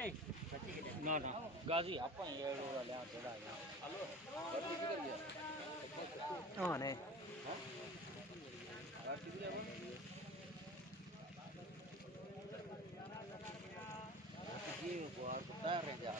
ना ना गाजी अपन ये ले चला हेलो हां नहीं ये बार बता रहे जा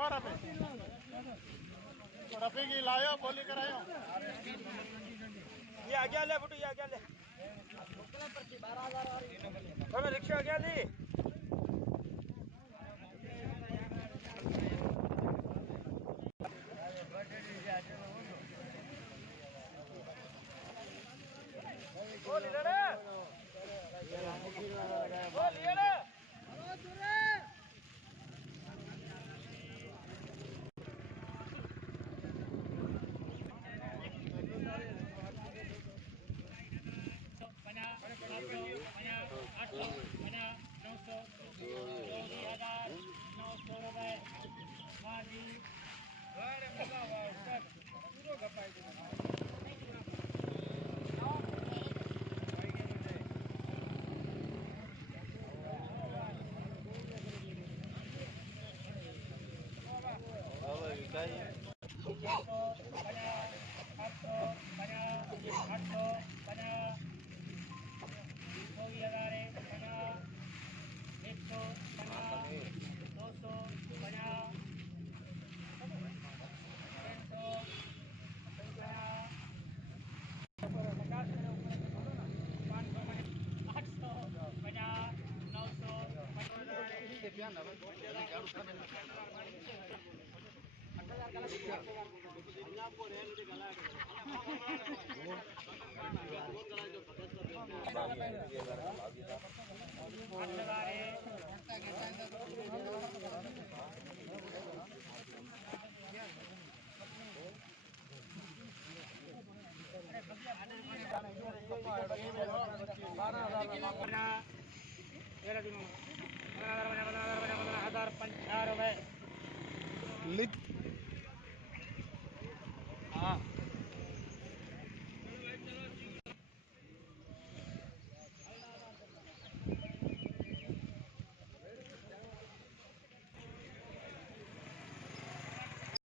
और रफी की लायो बोली करायो ये आ गया ले बुटू ये आ गया ले अरे रिक्शा आ गया ले बोल इधर बोल ये ले लिख